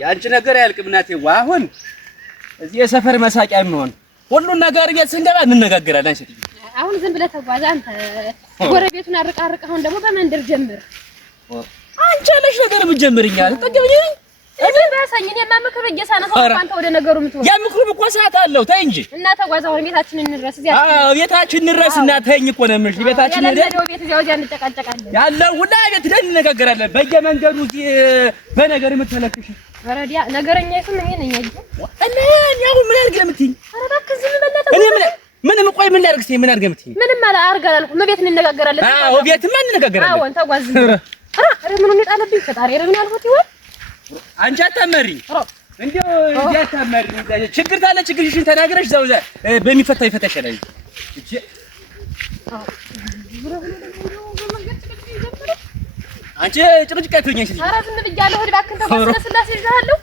ያንቺ ነገር አያልቅም እናቴዋ። አሁን እዚህ የሰፈር መሳቂያ የሚሆን ሁሉን ነገር ቤት ስንገባ እንነጋገራለን። አንቺ አሁን ዝም ብለህ ተጓዝ አንተ። ጎረቤቱን አርቃ አሁን ደግሞ በመንደር ጀምር። አንቺ አለሽ ነገር የምትጀምርኛል ጠገብኝ እኔ ባሰኝ እኔማ ምክር እየሳነፈው አንተ ወደ ነገሩ ምትወጣ ያ ምክሩ እኮ ሰዓት አለው። ተይ እንጂ እና ተጓዝ አሁን ቤታችንን እንድረስ እዚያ ቤታችን እንድረስ እና ተይኝ እኮ ነው የምልሽ። ቤታችን ያለው ቤት እዚያው እዚያ እንጨቃጨቃለን። ያለው ሁላ ቤት ደን እንነጋገራለን። በየመንገዱ እዚህ በነገር የምትለክሽ ወረዲያ ነገረኛ ይሁን እኔ ነኝ አይደል እና ያው ምን አድርግ ለምትይኝ? ኧረ እባክህ ዝም በለጠ እኔ ምንም ቆይ ምን ላድርግ እስኪ ምን አድርግ የምትይኝ? ምንም አላርግ አላልኩም። ቤት እንነጋገራለን። አዎ ቤትማ እንነጋገራለን። አዎ ተጓዝ። ኧረ ምኑን የጣለብኝ ፈጣሪ ረምን ያልኩት ይሆን አንቺ አታመሪ እንደው እዚህ አታመሪ። ችግር ታለ ችግርሽን ተናግረሽ ዘው በሚፈታ ይፈታሻል። እቺ አንቺ ጭቅጭቅ አይቶኛሽ። ኧረ ዝም ብያለሁ። እባክህ ተጓዝ። ስላሴ ይዛለሁ